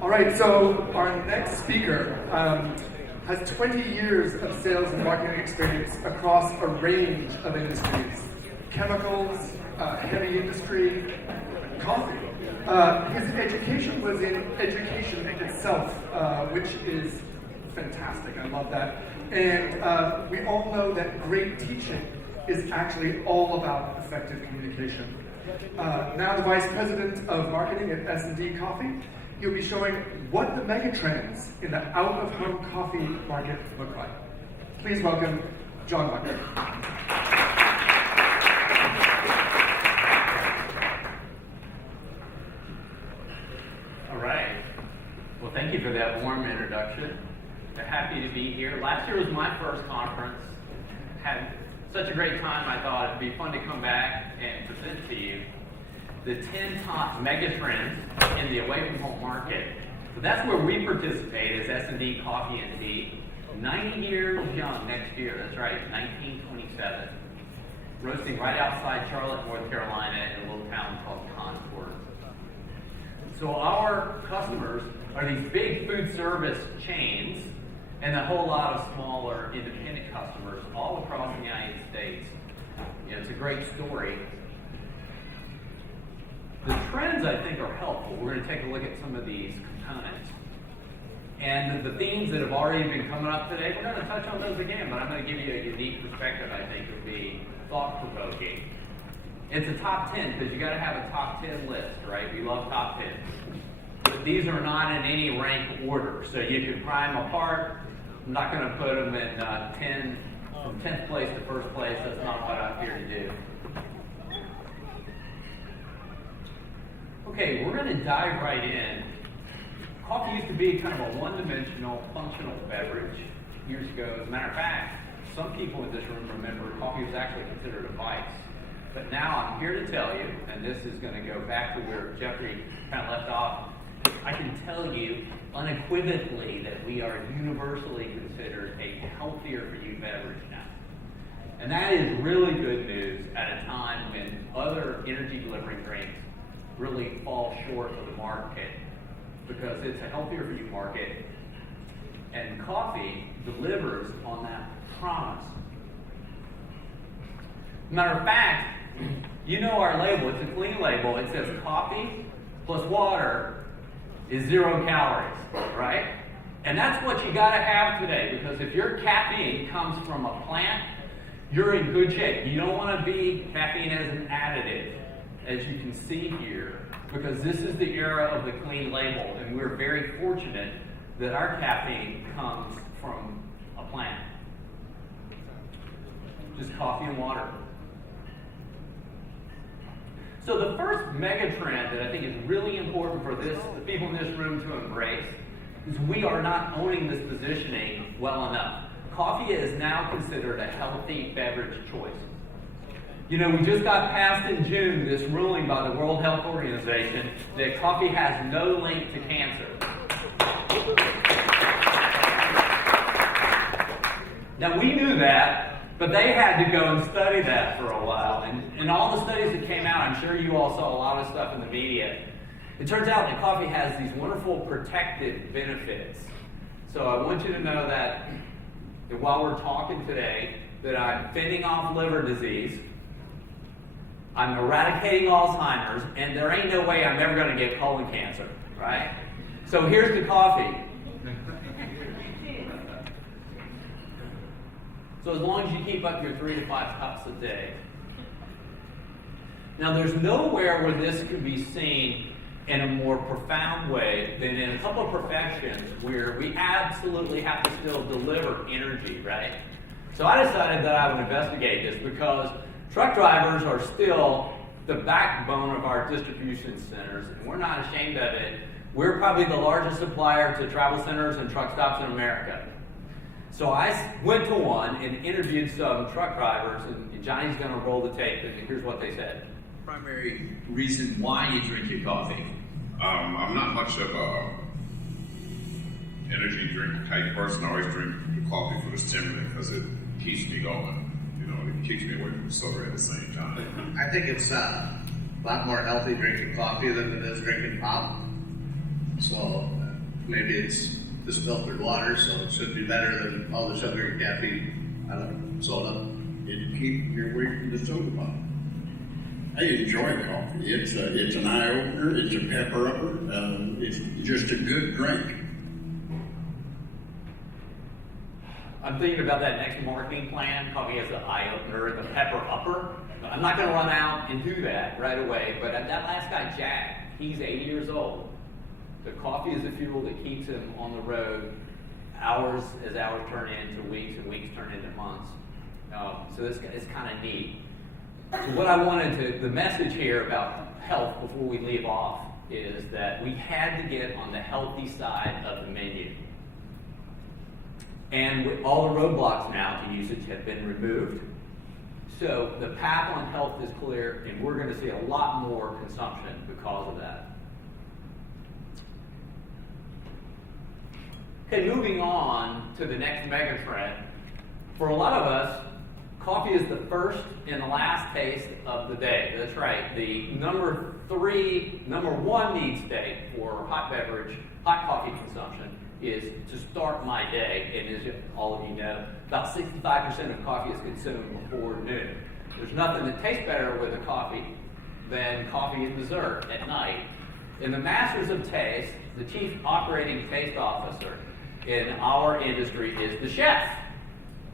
All right, so our next speaker has 20 years of sales and marketing experience across a range of industries: chemicals, heavy industry, coffee. His education was in education itself, which is fantastic. I love that. And we all know that great teaching is actually all about effective communication. Now the Vice President of Marketing at S&D Coffee, he'll be showing what the megatrends in the out-of-home coffee market look like. Please welcome John Buckner. All right. Well, thank you for that warm introduction. I'm happy to be here. Last year was my first conference. Had such a great time, I thought it'd be fun to come back and present to you the 10 top megatrends in the away-from-home market. So that's where we participate as S&D Coffee and Tea. 90 years young next year, that's right, 1927. Roasting right outside Charlotte, North Carolina in a little town called Concord. So our customers are these big food service chains and a whole lot of smaller independent customers all across the United States. You know, it's a great story. The trends, I think, are helpful. We're going to take a look at some of these components. And the themes that have already been coming up today, we're going to touch on those again, but I'm going to give you a unique perspective, I think, would be thought-provoking. It's a top 10, because you got to have a top 10 list, right? We love top 10. But these are not in any rank order, so you can pry them apart. I'm not going to put them in 10, from 10th place to first place. That's not what I'm here to do. Okay, we're going to dive right in. Coffee used to be kind of a one-dimensional, functional beverage years ago. As a matter of fact, some people in this room remember coffee was actually considered a vice. But now I'm here to tell you, and this is going to go back to where Jeffrey kind of left off, I can tell you unequivocally that we are universally considered a healthier for you beverage now. And that is really good news at a time when other energy delivering drinks really fall short of the market, because it's a healthier for you market, and coffee delivers on that promise. Matter of fact, you know our label, it's a clean label. It says coffee plus water is 0 calories, right? And that's what you gotta have today, because if your caffeine comes from a plant, you're in good shape. You don't wanna be caffeine as an additive, as you can see here, because this is the era of the clean label, and we're very fortunate that our caffeine comes from a plant. Just coffee and water. So the first mega trend that I think is really important for the people in this room to embrace is we are not owning this positioning well enough. Coffee is now considered a healthy beverage choice. You know, we just got passed in June this ruling by the World Health Organization that coffee has no link to cancer. Now we knew that, but they had to go and study that for a while. And all the studies that came out, I'm sure you all saw a lot of stuff in the media. It turns out that coffee has these wonderful protective benefits. So I want you to know that while we're talking today, that I'm fending off liver disease, I'm eradicating Alzheimer's, and there ain't no way I'm ever going to get colon cancer, right? So here's the coffee. So as long as you keep up your 3 to 5 cups a day. Now there's nowhere where this can be seen in a more profound way than in a couple of professions where we absolutely have to still deliver energy, right? So I decided that I would investigate this because truck drivers are still the backbone of our distribution centers, and we're not ashamed of it. We're probably the largest supplier to travel centers and truck stops in America. So I went to one and interviewed some truck drivers, and Johnny's going to roll the tape, and here's what they said. Primary reason why you drink your coffee? I'm not much of a energy drink type person. I always drink the coffee for the stimulant because it keeps me going. You know, it keeps me away from soda at the same time. I think it's a lot more healthy drinking coffee than it is drinking pop. So maybe it's this filtered water, so it should be better than all the sugar caffeine out of soda. It keeps you away from the soda pop. I enjoy coffee. It's an eye opener. It's a pepper upper. It's just a good drink. I'm thinking about that next marketing plan, coffee as the eye opener and the pepper upper. I'm not going to run out and do that right away, but that last guy, Jack, he's 80 years old. The coffee is the fuel that keeps him on the road, hours as hours turn into weeks and weeks turn into months. So this is kind of neat. So what I wanted to, the message here about health before we leave off is that we had to get on the healthy side of the menu. And with all the roadblocks now to usage have been removed. So the path on health is clear, and we're going to see a lot more consumption because of that. Okay, moving on to the next mega trend. For a lot of us, coffee is the first and the last taste of the day. That's right. The number one need state for hot coffee consumption is to start my day. And as all of you know, about 65% of coffee is consumed before noon. There's nothing that tastes better with a coffee than coffee and dessert at night. And the masters of taste, the chief operating taste officer in our industry is the chef.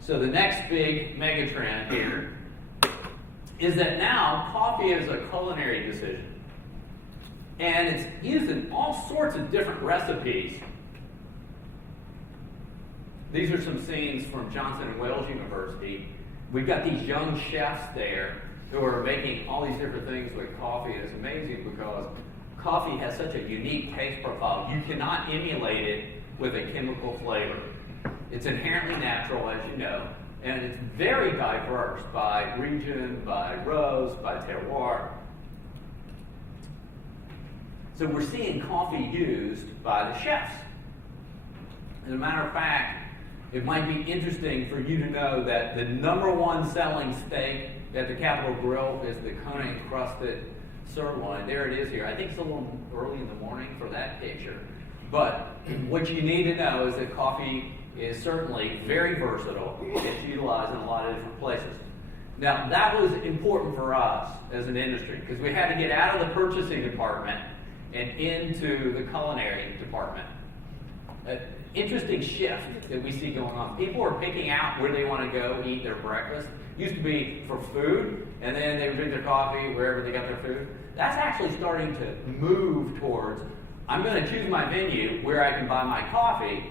So the next big megatrend here is that now coffee is a culinary decision. And it's used in all sorts of different recipes. These are some scenes from Johnson & Wales University. We've got these young chefs there who are making all these different things with coffee. And it's amazing because coffee has such a unique taste profile. You cannot emulate it with a chemical flavor. It's inherently natural, as you know, and it's very diverse by region, by roast, by terroir. So we're seeing coffee used by the chefs. As a matter of fact, it might be interesting for you to know that the number one selling steak at the Capitol Grill is the Kona encrusted sirloin. There it is here. I think it's a little early in the morning for that picture. But what you need to know is that coffee is certainly very versatile. It's utilized in a lot of different places. Now, that was important for us as an industry because we had to get out of the purchasing department and into the culinary department. An interesting shift that we see going on. People are picking out where they want to go eat their breakfast. Used to be for food, and then they would drink their coffee wherever they got their food. That's actually starting to move towards, I'm going to choose my venue where I can buy my coffee,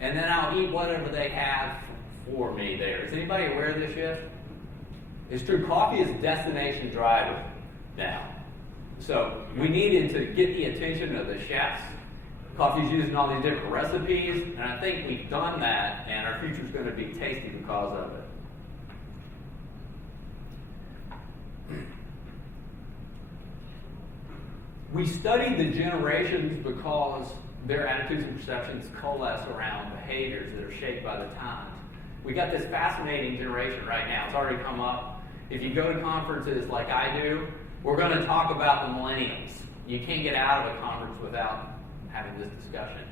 and then I'll eat whatever they have for me there. Is anybody aware of this shift? It's true. Coffee is a destination driver now. So we needed to get the attention of the chefs. Coffee's used in all these different recipes, and I think we've done that, and our future's going to be tasty because of it. We studied the generations because their attitudes and perceptions coalesce around behaviors that are shaped by the times. We got this fascinating generation right now. It's already come up. If you go to conferences like I do, we're going to talk about the millennials. You can't get out of a conference without having this discussion.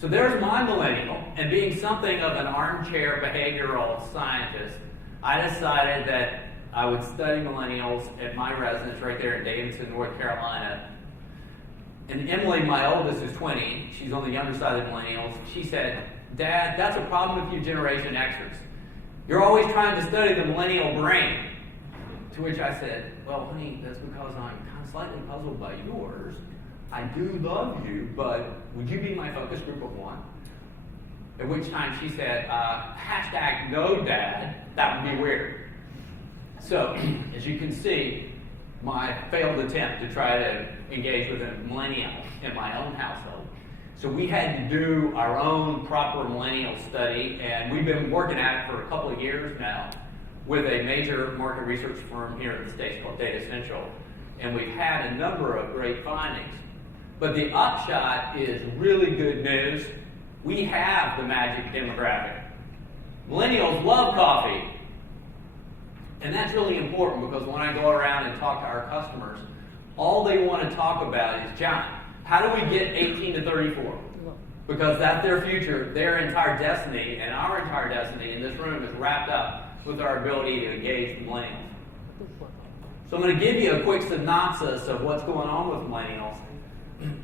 So there's my millennial, and being something of an armchair behavioral scientist, I decided that I would study millennials at my residence right there in Davidson, North Carolina. And Emily, my oldest, is 20. She's on the younger side of the millennials. She said, "Dad, that's a problem with you Generation Xers. You're always trying to study the millennial brain." To which I said, "Well, honey, that's because I'm kind of slightly puzzled by yours. I do love you, but would you be my focus group of one?" At which time she said, hashtag no, Dad. That would be weird. So, as you can see, my failed attempt to try to engage with a millennial in my own household. So we had to do our own proper millennial study, and we've been working at it for a couple of years now with a major market research firm here in the States called Data Central. And we've had a number of great findings. But the upshot is really good news. We have the magic demographic. Millennials love coffee. And that's really important because when I go around and talk to our customers, all they want to talk about is, "John, How do we get 18 to 34? Because that's their future, their entire destiny, and our entire destiny in this room is wrapped up with our ability to engage millennials. So I'm going to give you a quick synopsis of what's going on with millennials.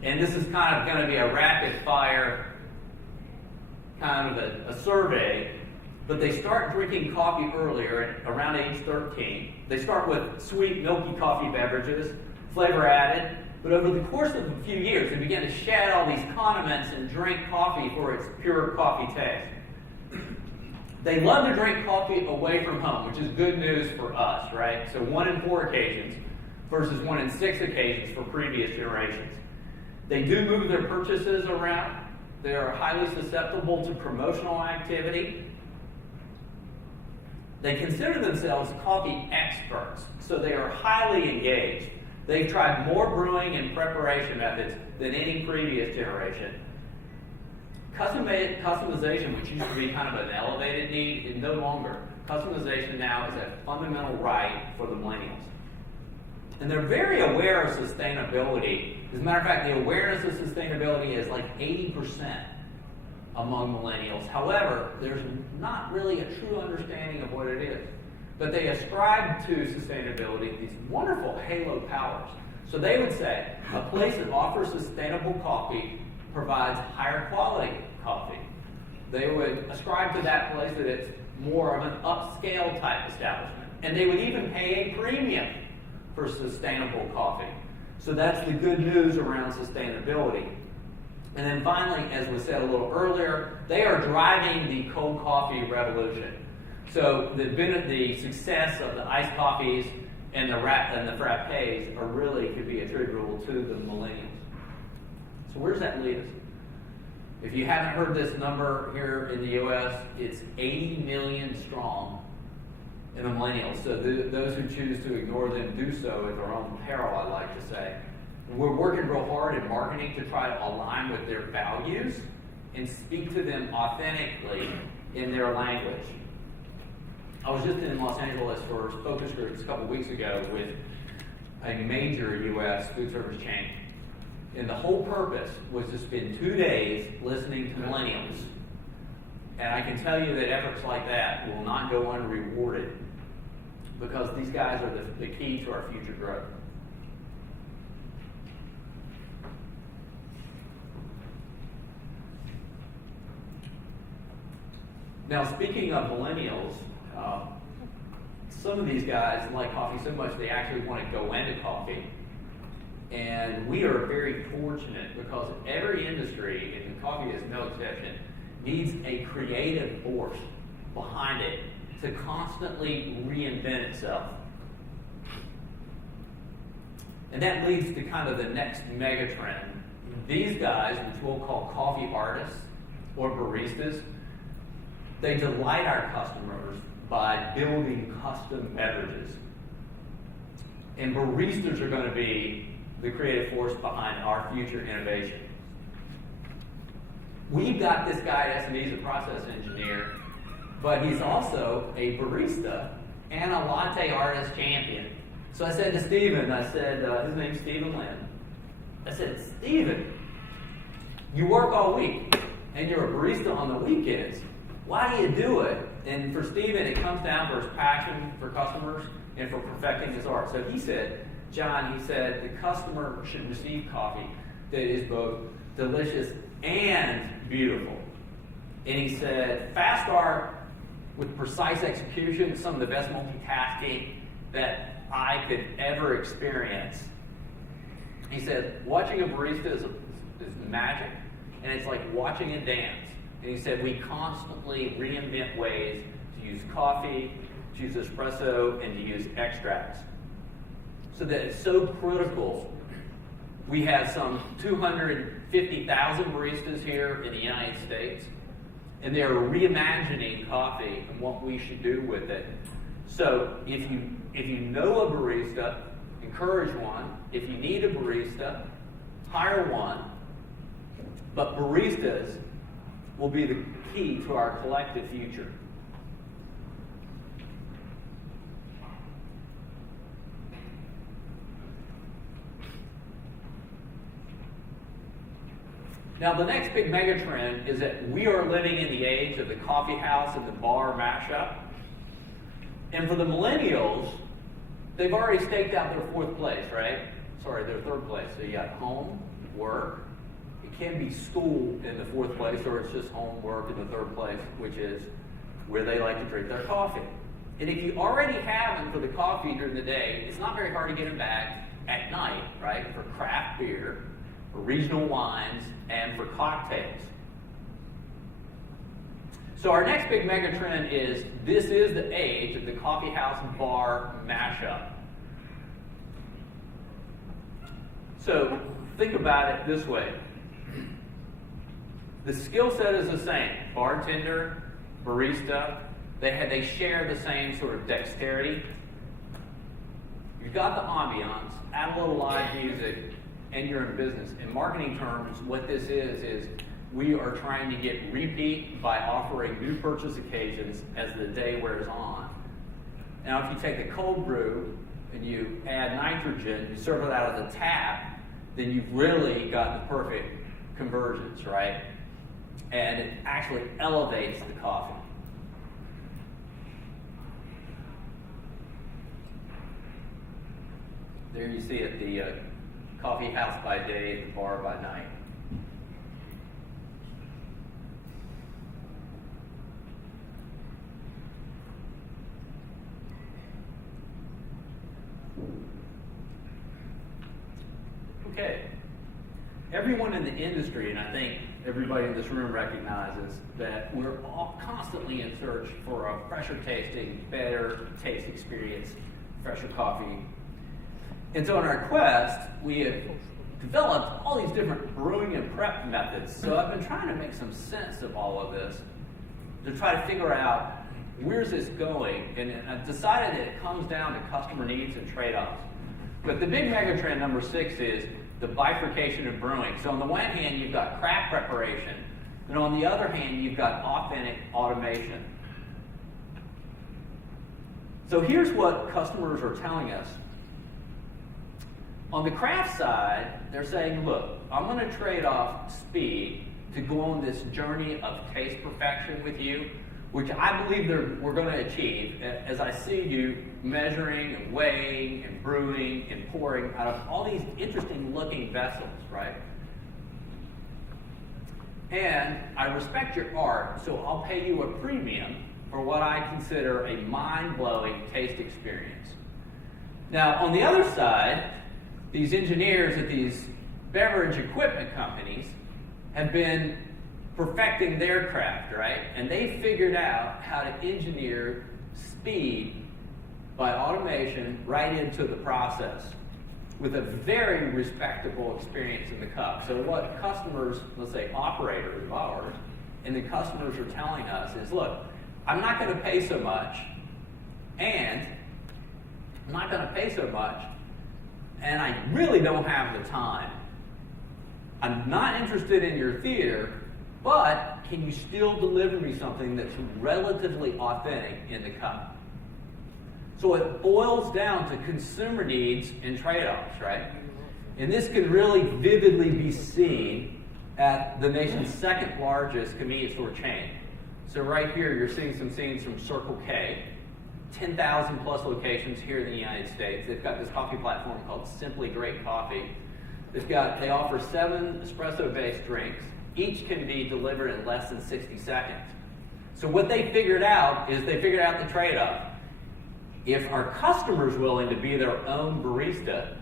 And this is kind of going to be a rapid fire kind of a survey. But they start drinking coffee earlier, around age 13. They start with sweet, milky coffee beverages, flavor added. But over the course of a few years, they begin to shed all these condiments and drink coffee for its pure coffee taste. They love to drink coffee away from home, which is good news for us, right? So 1 in 4 occasions versus 1 in 6 occasions for previous generations. They do move their purchases around. They are highly susceptible to promotional activity. They consider themselves coffee experts, so they are highly engaged. They've tried more brewing and preparation methods than any previous generation. Customization, which used to be kind of an elevated need, is no longer. Customization now is a fundamental right for the millennials. And they're very aware of sustainability. As a matter of fact, the awareness of sustainability is like 80% among millennials. However, there's not really a true understanding of what it is. But they ascribe to sustainability these wonderful halo powers. So they would say a place that offers sustainable coffee provides higher quality coffee. They would ascribe to that place that it's more of an upscale type establishment. And they would even pay a premium for sustainable coffee. So that's the good news around sustainability. And then finally, as was said a little earlier, they are driving the cold coffee revolution. So the success of the iced coffees and the frappes are really could be attributable to the millennials. So where does that leave us? If you haven't heard this number here in the U.S., it's 80 million strong in the millennials. So those who choose to ignore them do so at their own peril, I like to say. We're working real hard in marketing to try to align with their values and speak to them authentically in their language. I was just in Los Angeles for focus groups a couple weeks ago with a major U.S. food service chain. And the whole purpose was to spend 2 days listening to millennials. And I can tell you that efforts like that will not go unrewarded because these guys are the key to our future growth. Now, speaking of millennials, some of these guys like coffee so much they actually want to go into coffee. And we are very fortunate because every industry, and coffee is no exception, needs a creative force behind it to constantly reinvent itself. And that leads to kind of the next mega trend. These guys, which we'll call coffee artists or baristas, they delight our customers by building custom beverages. And baristas are going to be the creative force behind our future innovation. We've got this guy at S&E, he's a process engineer, but he's also a barista and a latte artist champion. So I said to Stephen, his name's Stephen Lynn. I said, Stephen, you work all week and you're a barista on the weekends. Why do you do it? And for Stephen, it comes down to his passion for customers and for perfecting his art. So he said, John, he said, the customer should receive coffee that is both delicious and beautiful. And he said, fast art with precise execution, some of the best multitasking that I could ever experience. He said, watching a barista is magic, and it's like watching a dance. And he said, we constantly reinvent ways to use coffee, to use espresso, and to use extracts. So that it's so critical. We have some 250,000 baristas here in the United States, and they're reimagining coffee and what we should do with it. So if you know a barista, encourage one. If you need a barista, hire one. But baristas will be the key to our collective future. Now, the next big mega trend is that we are living in the age of the coffee house and the bar mashup. And for the millennials, they've already staked out their fourth place, right? Sorry, their third place. So you got home, work. It can be school in the fourth place, or it's just home, work in the third place, which is where they like to drink their coffee. And if you already have them for the coffee during the day, it's not very hard to get them back at night, right? For craft beer, for regional wines, and for cocktails. So our next big mega trend is this is the age of the coffee house bar mashup. So think about it this way. The skill set is the same. Bartender, barista, they share the same sort of dexterity. You've got the ambiance, add a little live music, and you're in business. In marketing terms, what this is we are trying to get repeat by offering new purchase occasions as the day wears on. Now, if you take a cold brew and you add nitrogen, you serve it out of the tap, then you've really got the perfect convergence, right? And it actually elevates the coffee. There you see it, the coffee house by day, the bar by night. Okay. Everyone in the industry, and I think everybody in this room recognizes that we're all constantly in search for a fresher tasting, better taste experience, fresher coffee. And so in our quest, we have developed all these different brewing and prep methods. So I've been trying to make some sense of all of this to try to figure out where's this going. And I've decided that it comes down to customer needs and trade-offs. But the big mega trend number 6 is the bifurcation of brewing. So on the one hand, you've got craft preparation, and on the other hand, you've got authentic automation. So here's what customers are telling us. On the craft side, they're saying, look, I'm going to trade off speed to go on this journey of taste perfection with you, which I believe we're going to achieve as I see you measuring and weighing and brewing and pouring out of all these interesting looking vessels, right? And I respect your art, so I'll pay you a premium for what I consider a mind-blowing taste experience. Now, on the other side, these engineers at these beverage equipment companies have been perfecting their craft, right? And they figured out how to engineer speed by automation right into the process with a very respectable experience in the cup. So what customers, let's say operators of ours, and the customers are telling us is, look, I'm not going to pay so much, and I'm not going to pay so much, and I really don't have the time. I'm not interested in your theater, but can you still deliver me something that's relatively authentic in the cup? So it boils down to consumer needs and trade-offs, right? And this can really vividly be seen at the nation's second largest convenience store chain. So right here, you're seeing some scenes from Circle K. 10,000 plus locations here in the United States. They've got this coffee platform called Simply Great Coffee. They offer 7 espresso-based drinks. Each can be delivered in less than 60 seconds. So what they figured out is they figured out the trade-off. If our customer's willing to be their own barista,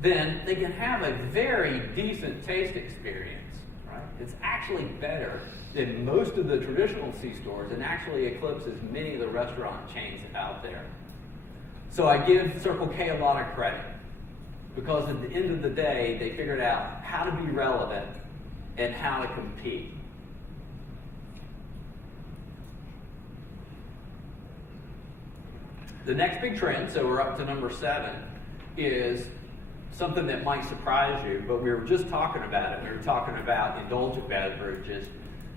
then they can have a very decent taste experience, right? It's actually better than most of the traditional C-stores and actually eclipses many of the restaurant chains out there. So I give Circle K a lot of credit because at the end of the day, they figured out how to be relevant and how to compete. The next big trend, so we're up to number 7, is something that might surprise you, but we were just talking about it. We were talking about indulgent beverages.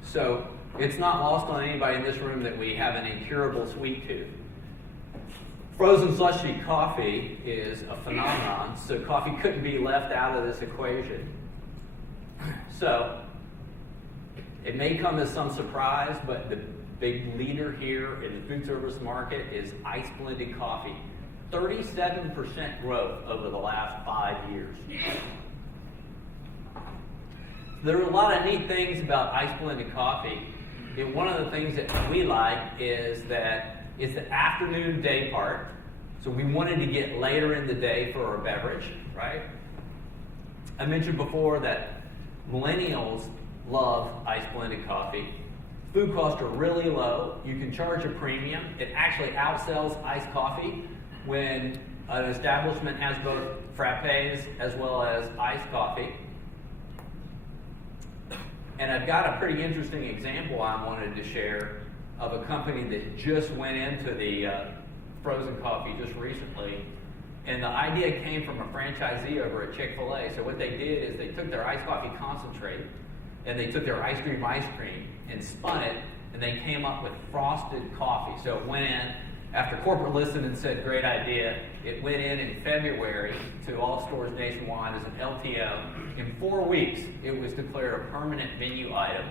So it's not lost on anybody in this room that we have an incurable sweet tooth. Frozen slushy coffee is a phenomenon, so coffee couldn't be left out of this equation. So, it may come as some surprise, but the big leader here in the food service market is ice blended coffee. 37% growth over the last 5 years. There are a lot of neat things about ice blended coffee. And one of the things that we like is that it's the afternoon day part. So we wanted to get later in the day for our beverage, right? I mentioned before that Millennials love ice blended coffee. Food costs are really low. You can charge a premium. It actually outsells iced coffee when an establishment has both frappes as well as iced coffee. And I've got a pretty interesting example I wanted to share of a company that just went into the frozen coffee just recently. And the idea came from a franchisee over at Chick-fil-A. So what they did is they took their iced coffee concentrate and they took their ice cream and spun it, and they came up with frosted coffee. So it went in, after corporate listened and said, great idea, it went in February to all stores nationwide as an LTO. In 4 weeks, it was declared a permanent menu item.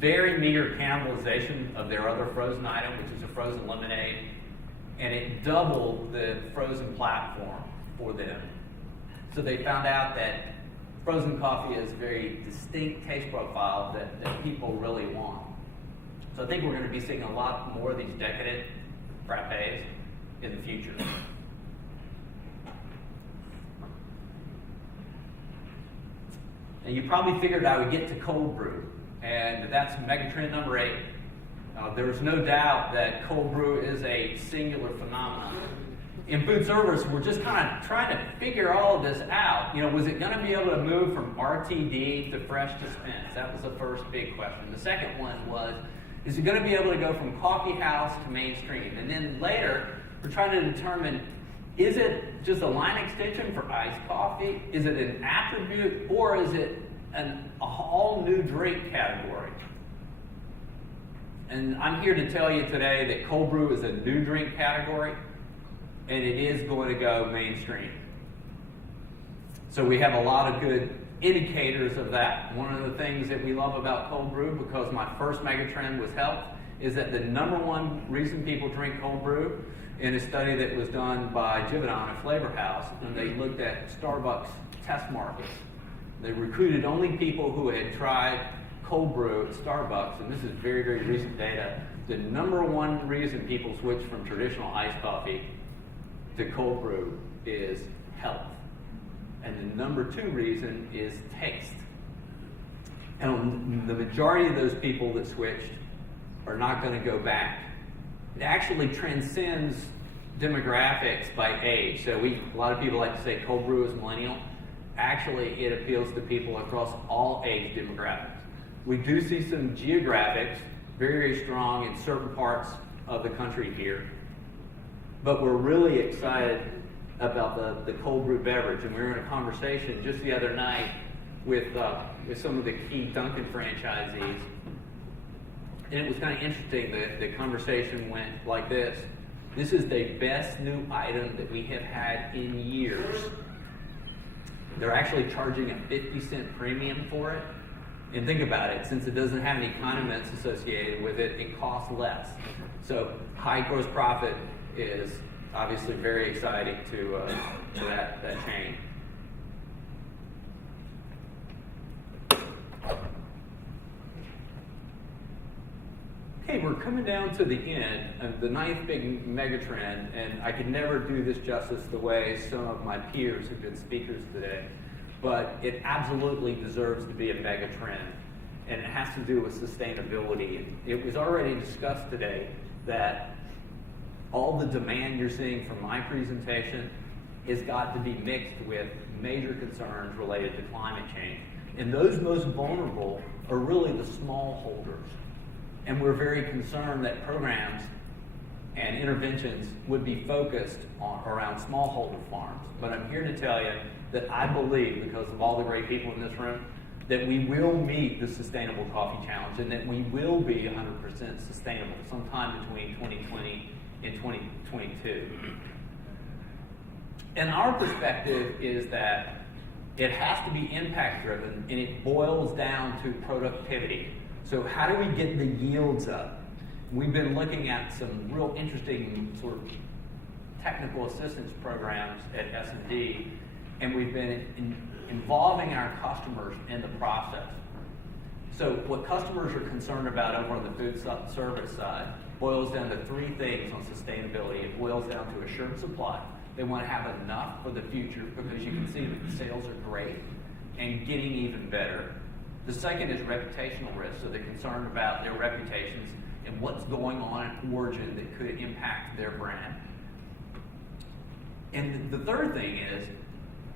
Very meager cannibalization of their other frozen item, which is a frozen lemonade, and it doubled the frozen platform for them. So they found out that frozen coffee is a very distinct taste profile that people really want. So I think we're going to be seeing a lot more of these decadent frappes in the future. And you probably figured I would get to cold brew, and that's megatrend number 8. There's no doubt that cold brew is a singular phenomenon. In food service, we're just kind of trying to figure all of this out. You know, was it going to be able to move from RTD to fresh dispense? That was the first big question. The second one was, is it going to be able to go from coffee house to mainstream? And then later, we're trying to determine, is it just a line extension for iced coffee? Is it an attribute, or is it a all new drink category? And I'm here to tell you today that cold brew is a new drink category, and it is going to go mainstream. So we have a lot of good indicators of that. One of the things that we love about cold brew, because my first megatrend was health, is that the number one reason people drink cold brew, in a study that was done by Givaudan, a flavor house, when they looked at Starbucks test markets, they recruited only people who had tried cold brew at Starbucks, and this is very, very recent data. The number one reason people switch from traditional iced coffee to cold brew is health. And the number 2 reason is taste. And the majority of those people that switched are not going to go back. It actually transcends demographics by age. So a lot of people like to say cold brew is millennial. Actually, it appeals to people across all age demographics. We do see some geographics very, very strong in certain parts of the country here. But we're really excited about the cold brew beverage. And we were in a conversation just the other night with some of the key Dunkin' franchisees. And it was kind of interesting that the conversation went like this. This is the best new item that we have had in years. They're actually charging a 50-cent premium for it. And think about it, since it doesn't have any condiments associated with it, it costs less. So high gross profit is obviously very exciting to that chain. Okay, we're coming down to the end of the 9th big megatrend, and I could never do this justice the way some of my peers have been speakers today, but it absolutely deserves to be a megatrend, and it has to do with sustainability. It was already discussed today that all the demand you're seeing from my presentation has got to be mixed with major concerns related to climate change. And those most vulnerable are really the smallholders. And we're very concerned that programs and interventions would be focused around smallholder farms. But I'm here to tell you that I believe, because of all the great people in this room, that we will meet the Sustainable Coffee Challenge and that we will be 100% sustainable sometime between 2020 and 2022. And our perspective is that It has to be impact driven, and it boils down to productivity. So how do we get the yields up? We've been looking at some real interesting sort of technical assistance programs at S&D, and we've been involving our customers in the process. So what customers are concerned about over on the food service side boils down to three things on sustainability. It boils down to assured supply. They want to have enough for the future because you can see that the sales are great and getting even better. The second is reputational risk. So they're concerned about their reputations and what's going on at origin that could impact their brand. And the third thing is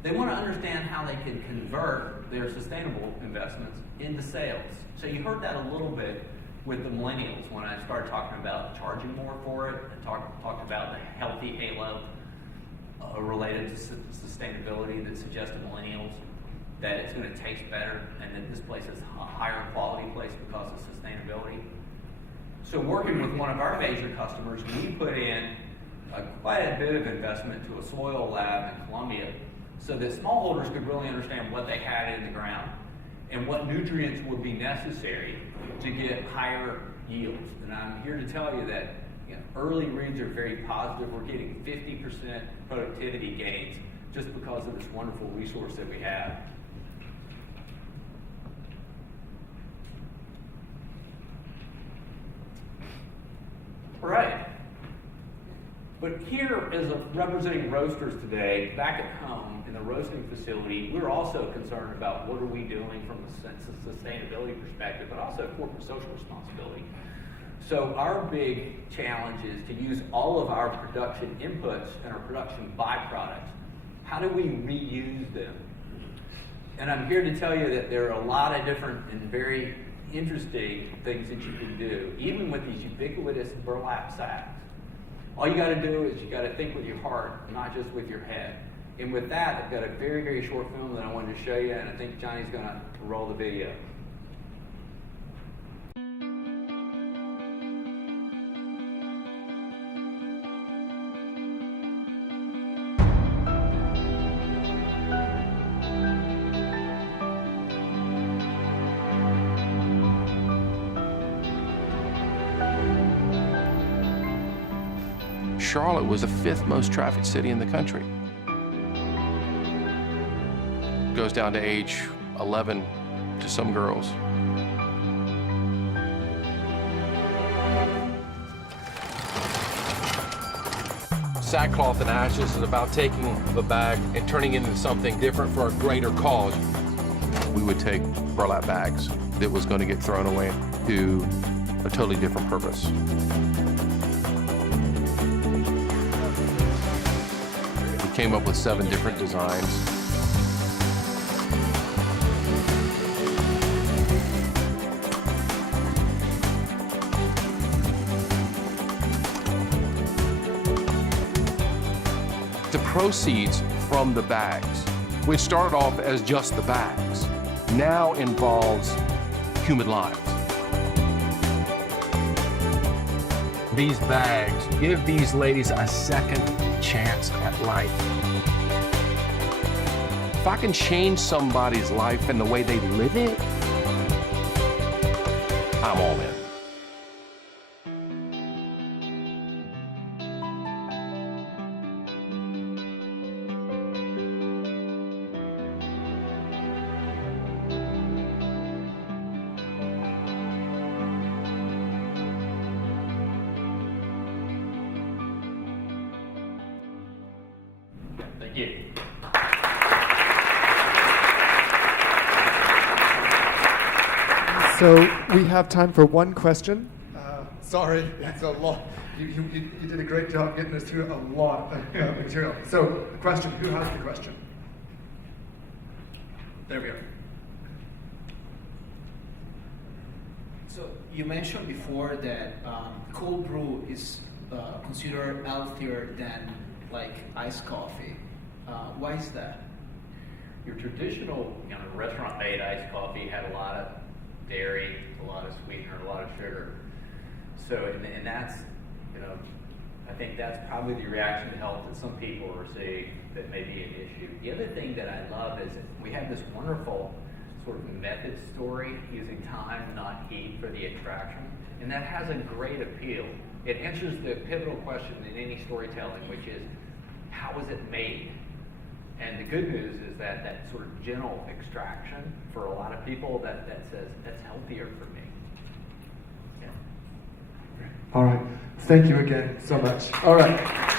they want to understand how they can convert their sustainable investments into sales. So you heard that a little bit with the Millennials when I started talking about charging more for it and talked about the healthy halo related to sustainability that suggests to Millennials that it's going to taste better and that this place is a higher quality place because of sustainability. So working with one of our major customers, we put in quite a bit of investment to a soil lab in Colombia so that smallholders could really understand what they had in the ground and what nutrients would be necessary to get higher yields. And I'm here to tell you that early reads are very positive. We're getting 50% productivity gains just because of this wonderful resource that we have. All right. But here, as representing roasters today, back at home in the roasting facility, we're also concerned about what are we doing from a sustainability perspective, but also corporate social responsibility. So our big challenge is to use all of our production inputs and our production byproducts. How do we reuse them? And I'm here to tell you that there are a lot of different and very interesting things that you can do, even with these ubiquitous burlap sacks. All you got to do is you got to think with your heart, not just with your head. And with that, I've got a very, very short film that I wanted to show you, and I think Johnny's going to roll the video. Charlotte was the 5th most trafficked city in the country. Goes down to age 11 to some girls. Sackcloth and Ashes is about taking a bag and turning it into something different for a greater cause. We would take burlap bags that was going to get thrown away to a totally different purpose. Came up with 7 different designs. The proceeds from the bags, which started off as just the bags, now involves human lives. These bags give these ladies a second chance at life. If I can change somebody's life and the way they live it, I'm all in. Thank you. So we have time for one question. Sorry, it's a lot. You did a great job getting us through a lot of material. So the question, who has the question? There we go. So you mentioned before that cold brew is considered healthier than like iced coffee. Why is that? Your traditional restaurant-made iced coffee had a lot of dairy, a lot of sweetener, a lot of sugar. So, and that's, I think that's probably the reaction to health that some people are seeing that may be an issue. The other thing that I love is we have this wonderful sort of method story using time, not heat, for the extraction, and that has a great appeal. It answers the pivotal question in any storytelling, which is, how was it made? And the good news is that that sort of gentle extraction, for a lot of people, that says, that's healthier for me. Yeah. All right. Thank you again so much. All right.